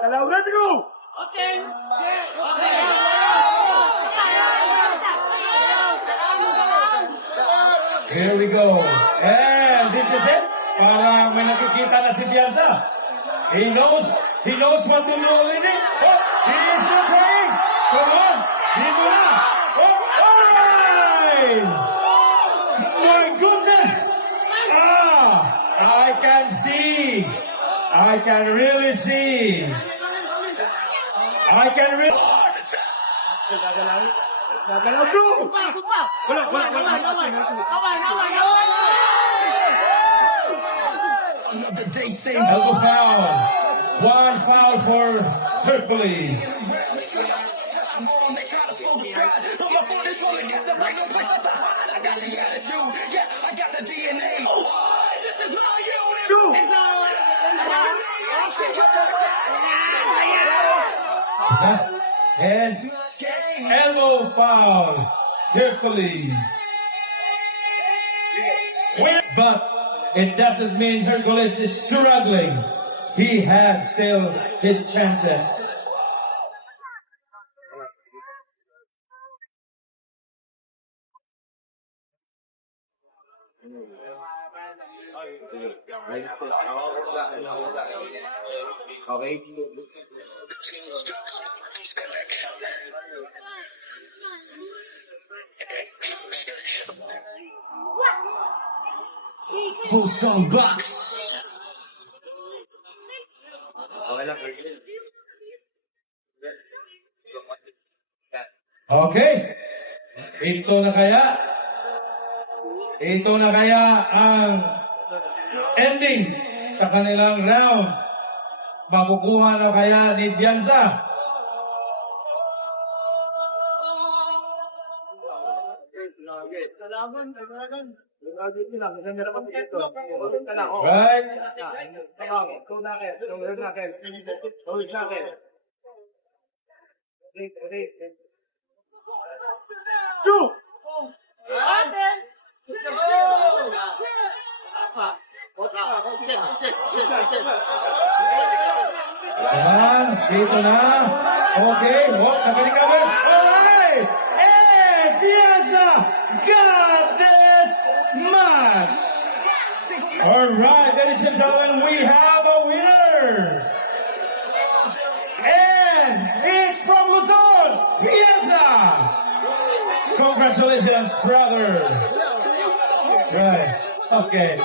Now, ready to go! Here we go. And this is it. Parang may nakikita na si Bianca. He knows what to do already. Oh, he is still trying. Come on. Dito na. Oh, alright. My goodness. I can see. I can really see. I can really... Gagalaw, bro! Wala. Another day saying Elbow foul. One foul for Hercules. they try to slow the stride. But my foot is on the gas, the right place to hide. I got the attitude, yeah, I got the DNA. Oh, this is my unit. Go! And elbow foul. Hercules. But it doesn't mean Hercules is struggling. He had still his chances. Okay. Full song box. Okay lang. Okay. Ito na kaya ang ending sa kanilang round. Makukuha na kaya ni Bianca? Right? Two! Ayan, dito na. Okay, nagka-recover. Alright! And Bianca got this match! Alright, ladies and gentlemen, we have a winner! And it's from Luzon, Bianca! Congratulations, brother! Right, okay.